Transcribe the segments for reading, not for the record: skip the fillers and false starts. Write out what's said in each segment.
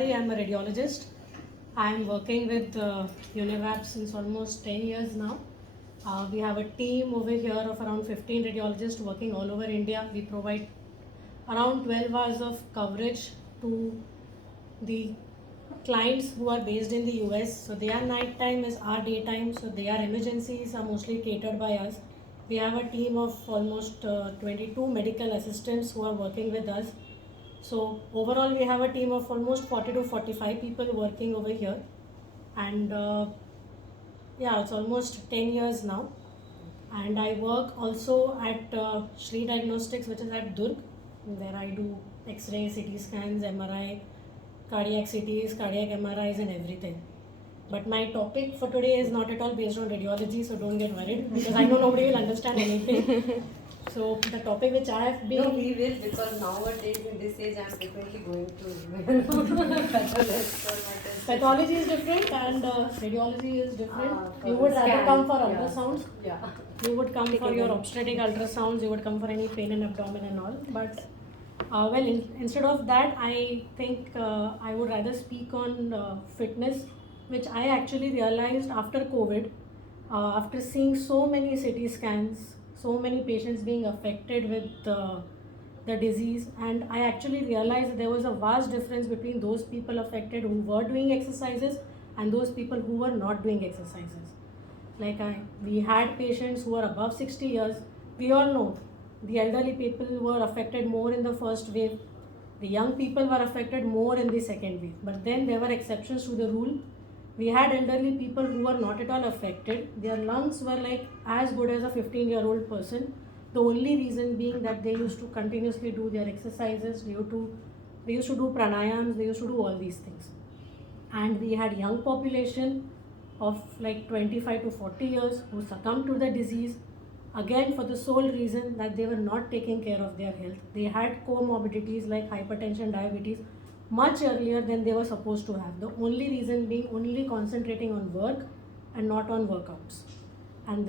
I'm a radiologist. I'm working with Univap since almost 10 years now. We have a team over here of around 15 radiologists working all over India. We provide around 12 hours of coverage to the clients who are based in the US. So their night time is our daytime. So their emergencies are mostly catered by us. We have a team of almost 22 medical assistants who are working with us. So overall, we have a team of almost 40 to 45 people working over here, and yeah, it's almost 10 years now. And I work also at Shri Diagnostics, which is at Durg, where I do X-ray, CT scans, MRI, cardiac CTs, cardiac MRIs, and everything. But my topic for today is not at all based on radiology, so don't get worried because I know nobody will understand anything. So the topic which I have been... No, we will, because nowadays in this age I am definitely going to pathologist or my test. Pathology is different and radiology is different. For You would rather scan, come for yeah. ultrasounds. Yeah. You would come for your obstetric ultrasounds. You would come for any pain in abdomen and all. But instead of that, I think I would rather speak on fitness, which I actually realized after COVID, after seeing so many CT scans, so many patients being affected with the disease, and I actually realized that there was a vast difference between those people affected who were doing exercises and those people who were not doing exercises. We had patients who were above 60 years. We all know the elderly people were affected more in the first wave. The young people were affected more in the second wave. But then there were exceptions to the rule. We had elderly people who were not at all affected. Their lungs were like as good as a 15-year-old person. The only reason being that they used to continuously do their exercises, they used to do pranayams, they used to do all these things. And we had young population of like 25 to 40 years who succumbed to the disease, again for the sole reason that they were not taking care of their health. They had comorbidities like hypertension, diabetes much earlier than they were supposed to have. The only reason being only concentrating on work and not on workouts. And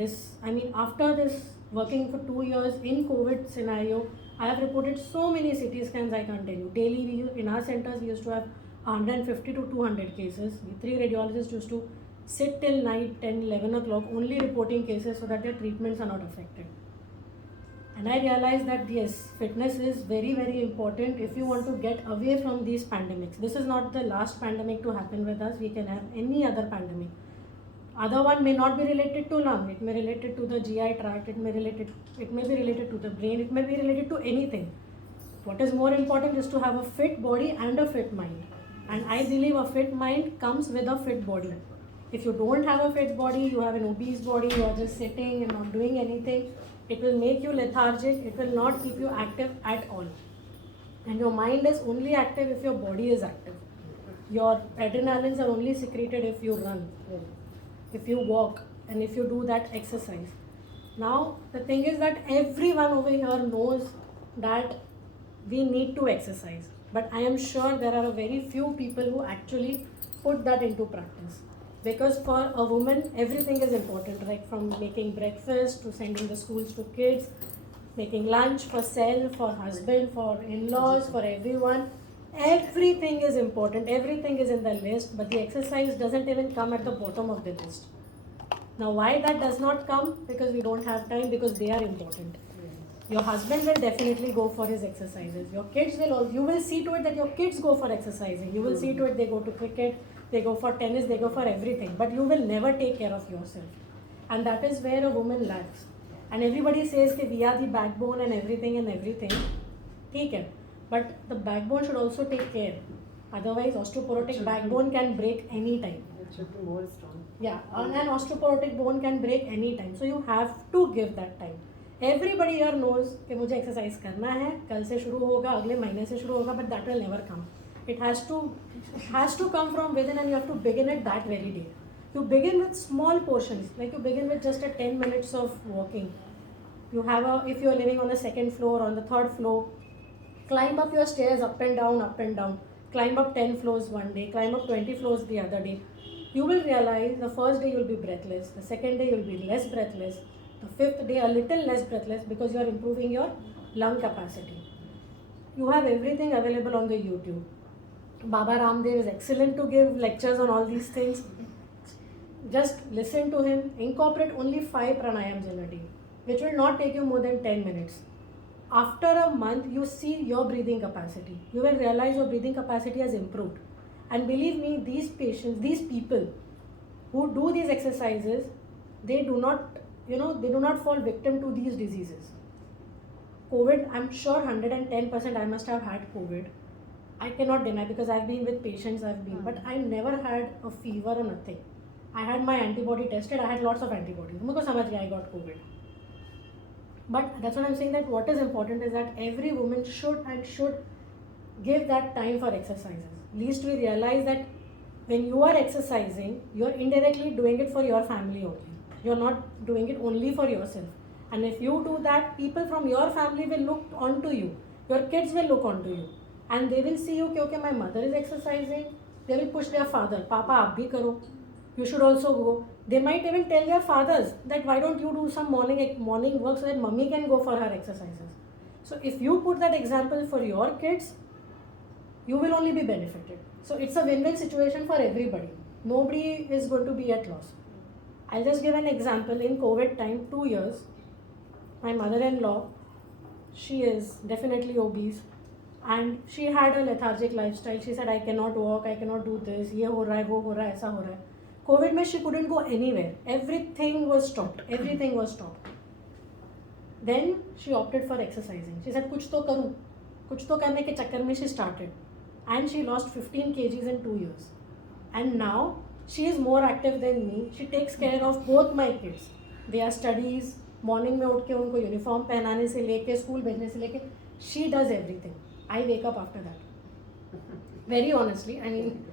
after this working for 2 years in COVID scenario, I have reported so many CT scans I can't tell you. Daily, in our centers, we used to have 150 to 200 cases. We 3 radiologists used to sit till night 10, 11 o'clock only reporting cases so that their treatments are not affected. And I realized that yes, fitness is very, very important if you want to get away from these pandemics. This is not the last pandemic to happen with us. We can have any other pandemic. Other one may not be related to lung. It may be related to the GI tract. It may be related to the brain. It may be related to anything. What is more important is to have a fit body and a fit mind. And I believe a fit mind comes with a fit body. If you don't have a fit body, you have an obese body, you are just sitting and not doing anything, it will make you lethargic, it will not keep you active at all. And your mind is only active if your body is active. Your adrenalines are only secreted if you run, if you walk, and if you do that exercise. Now, the thing is that everyone over here knows that we need to exercise. But I am sure there are a very few people who actually put that into practice. Because for a woman, everything is important, like from making breakfast to sending the schools to kids, making lunch for self, for husband, for in-laws, for everyone. Everything is important, everything is in the list, but the exercise doesn't even come at the bottom of the list. Now, why that does not come? Because we don't have time, because they are important. Your husband will definitely go for his exercises. Your kids you will see to it that your kids go for exercising. You will see to it they go to cricket, they go for tennis, they go for everything. But you will never take care of yourself. And that is where a woman lacks. And everybody says that we are the backbone and everything. Take care. But the backbone should also take care. Otherwise, osteoporotic backbone can break any time. It should be more strong. Yeah, and an osteoporotic bone can break any time. So you have to give that time. Everybody here knows कि मुझे exercise करना है, कल से शुरू होगा, अगले महीने से शुरू होगा, but that will never come. It has to come from within, and you have to begin it that very day. You begin with small portions, like you begin with just 10 minutes of walking. If you are living on the second floor, on the third floor, climb up your stairs up and down. Climb up 10 floors one day, climb up 20 floors the other day. You will realize the first day you will be breathless, the second day you will be less breathless, the fifth day a little less breathless because you are improving your lung capacity. You have everything available on the YouTube. Baba Ramdev is excellent to give lectures on all these things. Just listen to him, incorporate only 5 pranayams in a day, which will not take you more than 10 minutes. After a month, you see your breathing capacity. You will realize your breathing capacity has improved. And believe me, these patients, these people who do these exercises, they do not, they do not fall victim to these diseases. COVID, I'm sure 110% I must have had COVID. I cannot deny because I've been with patients, but I never had a fever or nothing. I had my antibody tested, I had lots of antibodies. मुझको समझ गया I got COVID. But that's what I'm saying, that what is important is that every woman should give that time for exercises. Least we realize that when you are exercising, you're indirectly doing it for your family only. You're not doing it only for yourself. And if you do that, people from your family will look onto you. Your kids will look onto you. And they will see you, okay, my mother is exercising. They will push their father, Papa, aap bhi karo. You should also go. They might even tell their fathers that why don't you do some morning work so that mummy can go for her exercises. So if you put that example for your kids, you will only be benefited. So it's a win-win situation for everybody. Nobody is going to be at loss. I'll just give an example. In COVID time, 2 years, my mother-in-law, she is definitely obese and she had a lethargic lifestyle. She said, I cannot walk, I cannot do this, ye ho raha hai, wo ho raha hai, aisa ho raha hai. COVID mein she couldn't go anywhere. Everything was stopped. Everything was stopped. Then she opted for exercising. She said, kuch to karu. Kuch to karne ke chakkar mein she started. And she lost 15 kgs in 2 years. And now she is more active than me. She takes care of both my kids. Their studies, morning में उठ के उनको uniform पहनाने से लेके school भेजने से लेके she does everything. I wake up after that. Very honestly, I mean,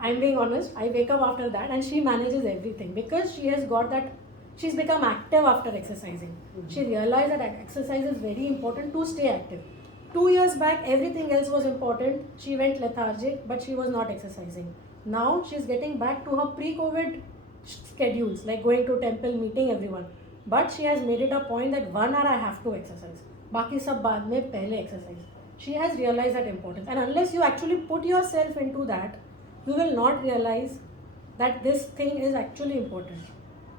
I'm being honest. I wake up after that and she manages everything because she has got that. She's become active after exercising. She realized that exercise is very important to stay active. 2 years back, everything else was important. She went lethargic, but she was not exercising. Now she's getting back to her pre-COVID schedules, like going to temple, meeting everyone. But she has made it a point that 1 hour I have to exercise. बाकी सब बाद में पहले exercise. She has realized that importance. And unless you actually put yourself into that, you will not realize that this thing is actually important.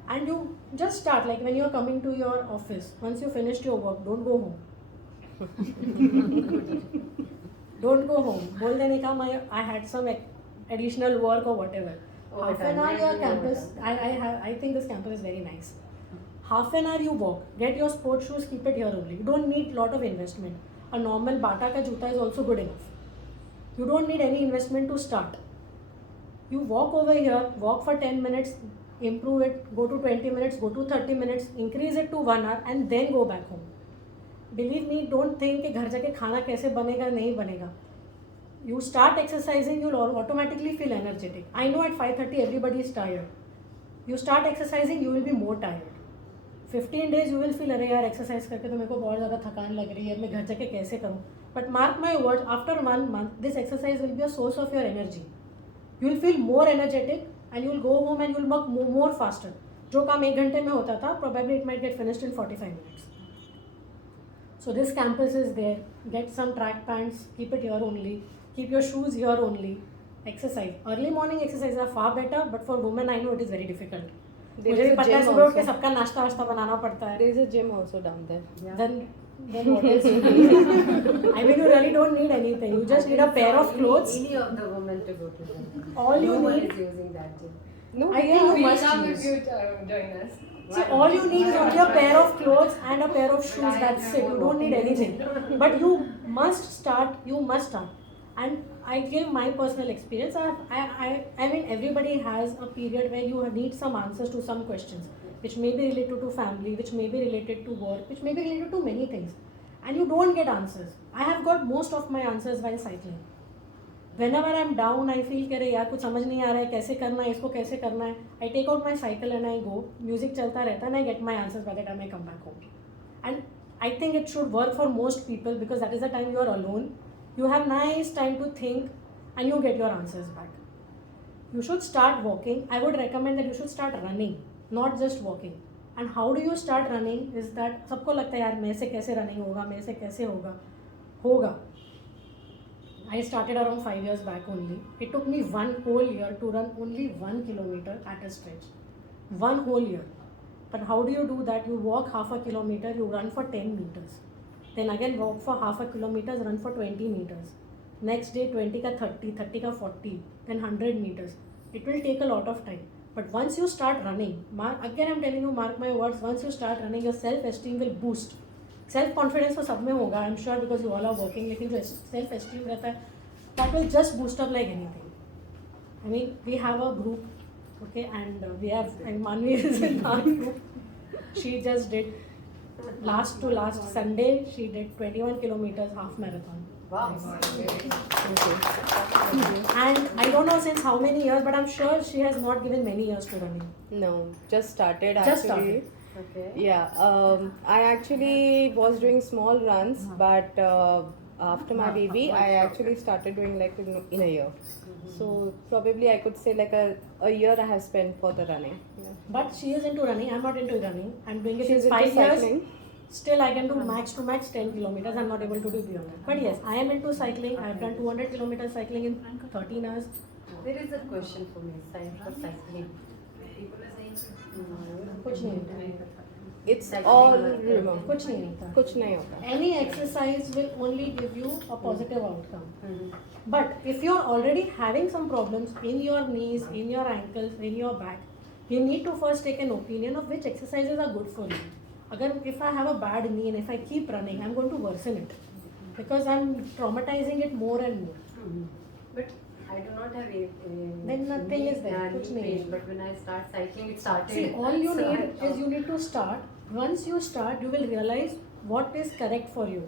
And you just start, like when you're coming to your office, once you finished your work, don't go home. Don't go home. बोल देने का I had some additional work or whatever. Half an hour your campus, I think this campus is very nice. Half an hour you walk, get your sports shoes, keep it here only. You don't need lot of investment. A normal Bata ka juta is also good enough. You don't need any investment to start. You walk over here, walk for 10 minutes, improve it, go to 20 minutes, go to 30 minutes, increase it to 1 hour and then go back home. Believe me, don't think कि घर जाके खाना कैसे बनेगा नहीं बनेगा. You start exercising, you'll automatically feel energetic. I know at 5:30 everybody is tired. You start exercising, you will be more tired. 15 days you will feel अरे यार exercise करके तो मेरे को बहुत ज़्यादा थकान लग रही है, मैं घर जाके कैसे करूँ. But mark my words, after 1 month, this exercise will be a source of your energy. You will feel more energetic and you will go home and you will work more faster. जो काम 1 घंटे में होता था, probably it might get finished in 45 minutes. So this campus is there. Get some track pants, keep it here only. Keep your shoes here only. Exercise. Early morning exercises are far better, but for women I know it is very difficult. मुझे भी पता है सुबह उठ के सबका नाश्ता वाश्ता बनाना पड़ता है. There is a gym also down there. Yeah. Then what else? I mean, you really don't need anything. You just need a pair of clothes. Any of the women to go to gym. All you no need. one is using that gym. No, I think you must come use. if you join us. See, all you need is only a pair of clothes and a pair of shoes. That's it. You don't need anything. But you must start. You must start. And I give my personal experience. I mean, everybody has a period where you need some answers to some questions, which may be related to family, which may be related to work, which may be related to many things. And you don't get answers. I have got most of my answers while cycling. Whenever I'm down, I feel कि अरे यार कुछ समझ नहीं आ रहा है, कैसे करना है, इसको कैसे करना है. I take out my cycle and I go. Music चलता रहता है and I get my answers by the time I come back home. And I think it should work for most people because that is the time you are alone. You have nice time to think and you get your answers back. You should start walking. I would recommend that you should start running, not just walking. And how do you start running is that सबको लगता है यार मेरे से कैसे running होगा, मेरे से कैसे होगा. I started around 5 years back only. It took me 1 whole year to run only 1 kilometer at a stretch. 1 whole year. But how do you do that? You walk half a kilometer, you run for 10 meters. Then again walk for half a kilometer, run for 20 meters. Next day 20 ka 30, 30 ka 40, then 100 meters. It will take a lot of time. But once you start running, again I'm telling you, mark my words, once you start running, your self-esteem will boost. Self-confidence तो सब में होगा, I'm sure, because you all are working. लेकिन जो self-esteem रहता है, that will just boost up like anything. I mean, we have a group, okay, and we have, and Manvi is in our group. She just did last Sunday, she did 21 kilometers half marathon. Wow. And I don't know since how many years, but I'm sure she has not given many years to running. No, just started actually. Just started. Okay. Yeah, I actually was doing small runs, but after my baby, I actually started doing like in a year. So probably I could say like a year I have spent for the running. Yeah. But she is into running. I'm not into running. I'm doing it She's since into 5 years. cycling. Still, I can do max to max 10 kilometers. I'm not able to do beyond that. But yes, I am into cycling. I have done 200 kilometers cycling in 13 hours. There is a question for me. For cycling. कुछ नहीं होता. It's Cycling all मतलब rumor. कुछ नहीं होता. कुछ नहीं होता. Any exercise will only give you a positive outcome. Mhm. But if you're already having some problems in your knees, in your ankles, in your back, you need to first take an opinion of which exercises are good for you. Again, if I have a bad knee and if I keep running, I'm going to worsen it because I'm traumatizing it more and more. Mhm. But I do not have a Then nothing is there. knee कुछ नहीं pain, है. but when I start cycling, it started. See, all you So need I- is you need to start. Once you start, you will realize what is correct for you.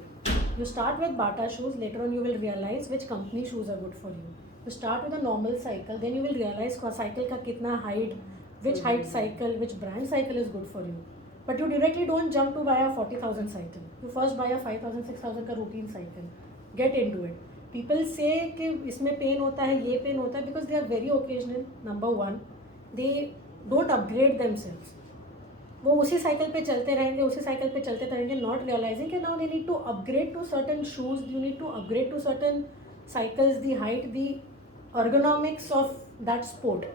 You start with Bata shoes, later on you will realize which company shoes are good for you. You start with a normal cycle, then you will realize cycle का कितना height, which height cycle, which brand cycle is good for you. But you directly don't jump to buy a 40,000 cycle. You first buy a 5,000, 6,000 का routine cycle. Get into it. People say कि इसमें pain होता है, ये pain होता है because they are very occasional. Number one, they don't upgrade themselves. वो उसी साइकिल पे चलते रहेंगे, उसी साइकिल पे चलते रहेंगे, नॉट रियलाइजिंग कि now they need to upgrade to certain shoes, you need to upgrade to certain cycles, the height, the ergonomics of that sport.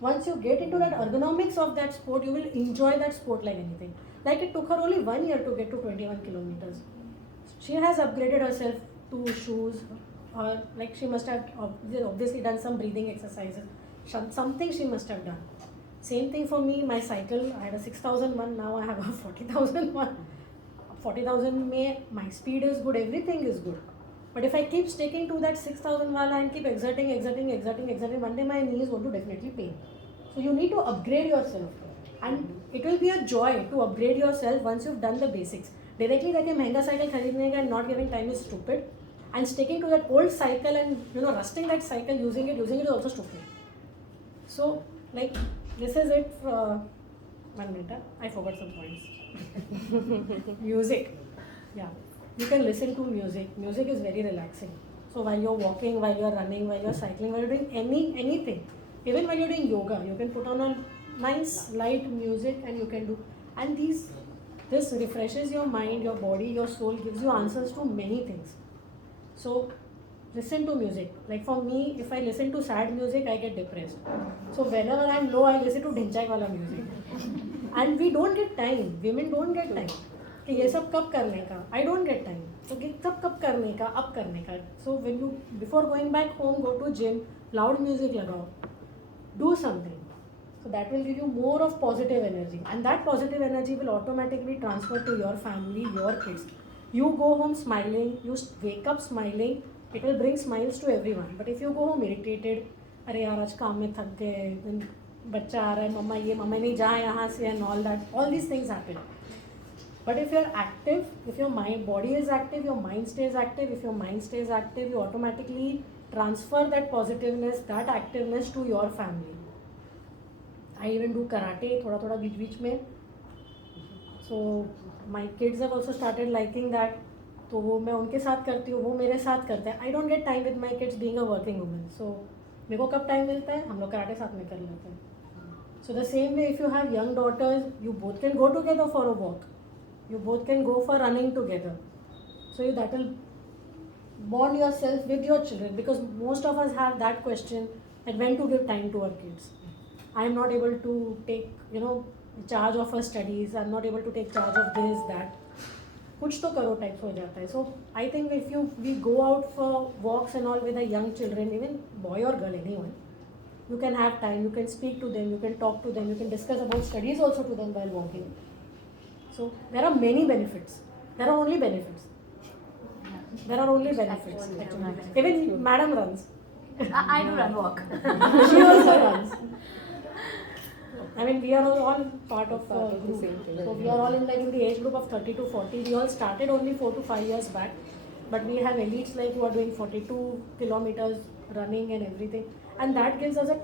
Once you get into that ergonomics of that sport, you will enjoy that sport like anything. Like it took her only 1 year to get to 21 kilometers. She has upgraded herself to shoes, or like she must have obviously done some breathing exercises, something she must have done. Same thing for me, my cycle, I had a 6,000 one, now I have a 40,000 one. 40,000 mein my speed is good, everything is good. But if I keep sticking to that 6,000 one and keep exerting, one day my knees want to definitely pain. So you need to upgrade yourself. And it will be a joy to upgrade yourself once you've done the basics. Directly like a महंगा cycle खरीदने का and not giving time is stupid. And sticking to that old cycle and rusting that cycle, using it is also stupid. So like this is it for 1 minute. I forgot some points. Music. Yeah. You can listen to music. Music is very relaxing. So while you're walking, while you're running, while you're cycling, while you're doing anything, even while you're doing yoga, you can put on a nice light music and you can do. And this refreshes your mind, your body, your soul, gives you answers to many things. So listen to music. Like for me, if I listen to sad music, I get depressed. So whenever I'm low, I listen to ढिंचाई वाला music. And we don't get time. Women don't get time. कि ये सब कब करने का? I don't get time. So कि सब कब करने का? अब करने का. So when you before going back home, go to gym, loud music लगाओ. Do something. So that will give you more of positive energy. And that positive energy will automatically transfer to your family, your kids. You go home smiling, you wake up smiling, it will bring smiles to everyone. But if you go home irritated, अरे यार आज काम में थक गए, बच्चा आ रहा है, मम्मा ये मम्मा नहीं जा यहाँ से, and all these things happen. But if you're active, if your body is active, your mind stays active. If your mind stays active, you automatically transfer that positiveness, that activeness to your family. I even do karate थोड़ा बीच में. So my kids have also started liking that. तो वो मैं उनके साथ करती हूँ, वो मेरे साथ करते हैं. I don't get time with my kids being a working woman. So मेरे को कब टाइम मिलता है, हम लोग कराटे साथ में कर लेते हैं. So the same way, if you have young daughters, you both can go together for a walk. You both can go for running together. So that will bond yourself with your children, because most of us have that question that when to give time to our kids. I am not able to take, charge of her studies. I'm not able to take charge of this, that. कुछ तो करो types हो जाता है. So I think if we go out for walks and all with the young children, even boy or girl, anyone, you can have time, you can speak to them, you can talk to them, you can discuss about studies also to them while walking. So there are many benefits. There are only benefits. Actually. Even Madam runs. I do run walk. She also runs. I mean, we are all part of a group. So we are all in the age group of 30 to 40. We all started only 4 to 5 years back. But we have elites who are doing 42 kilometers running and everything. And that gives us a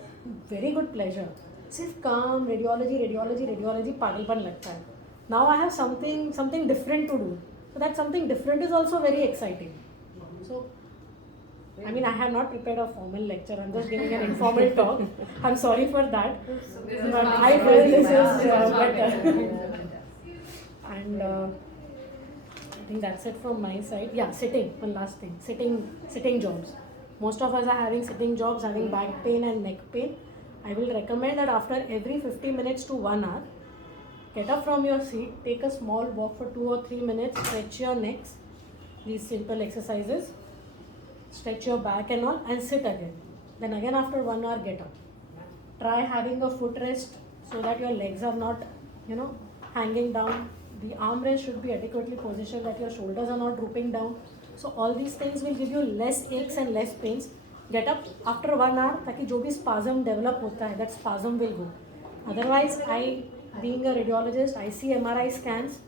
very good pleasure. Sif काम radiology पागलपन लगता है. Now I have something different to do. So that something different is also very exciting. So I mean, I have not prepared a formal lecture. I'm just giving an informal talk. I'm sorry for that. But I feel this is better. And I think that's it from my side. Yeah, sitting. One last thing. Sitting jobs. Most of us are having sitting jobs, having back pain and neck pain. I will recommend that after every 50 minutes to 1 hour, get up from your seat, take a small walk for 2 or 3 minutes, stretch your necks. These simple exercises. Stretch your back and all, and sit again. Then again after 1 hour, get up. Try having a footrest so that your legs are not, hanging down. The armrest should be adequately positioned, that your shoulders are not drooping down. So all these things will give you less aches and less pains. Get up after 1 hour, ताकि जो भी spasm develop होता है, that spasm will go. Otherwise, being a radiologist, I see MRI scans,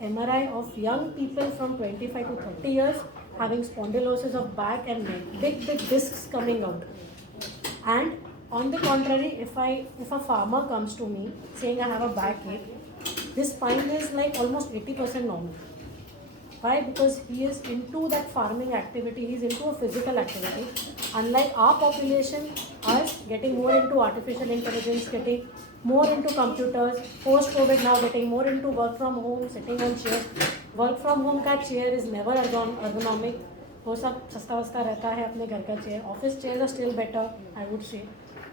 MRI of young people from 25 to 30 years, having spondylosis of back and neck, big discs coming out. And on the contrary, if a farmer comes to me saying I have a backache, his spine is like almost 80% normal. Why? Because he is into that farming activity, he is into a physical activity. Unlike our population, us getting more into artificial intelligence, getting more into computers, post-COVID now getting more into work from home, sitting on chairs. Work from home का chair is never ergonomic. वो सब सस्ता वस्ता रहता है अपने घर का chair. Office chair are still better, I would say.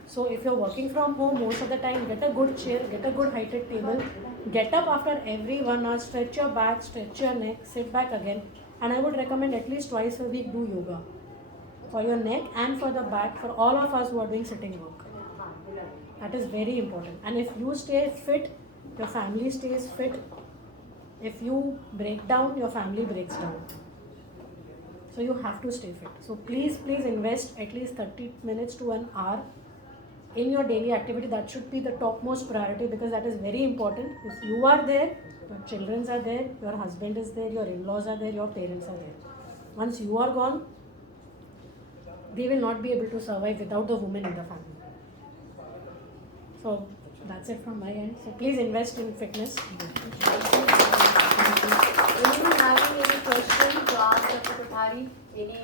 So if you're working from home, most of the time, get a good chair, get a good heighted table, get up after every 1 hour, stretch your back, stretch your neck, sit back again. And I would recommend at least twice a week do yoga for your neck and for the back, for all of us who are doing sitting work. That is very important. And if you stay fit, your family stays fit. If you break down, your family breaks down. So you have to stay fit. So please invest at least 30 minutes to an hour in your daily activity. That should be the topmost priority, because that is very important. If you are there, your children are there, your husband is there, your in-laws are there, your parents are there. Once you are gone, they will not be able to survive without the woman in the family. So that's it from my end. So please invest in fitness. Anyone having any questions to ask Dr. Kothari? Any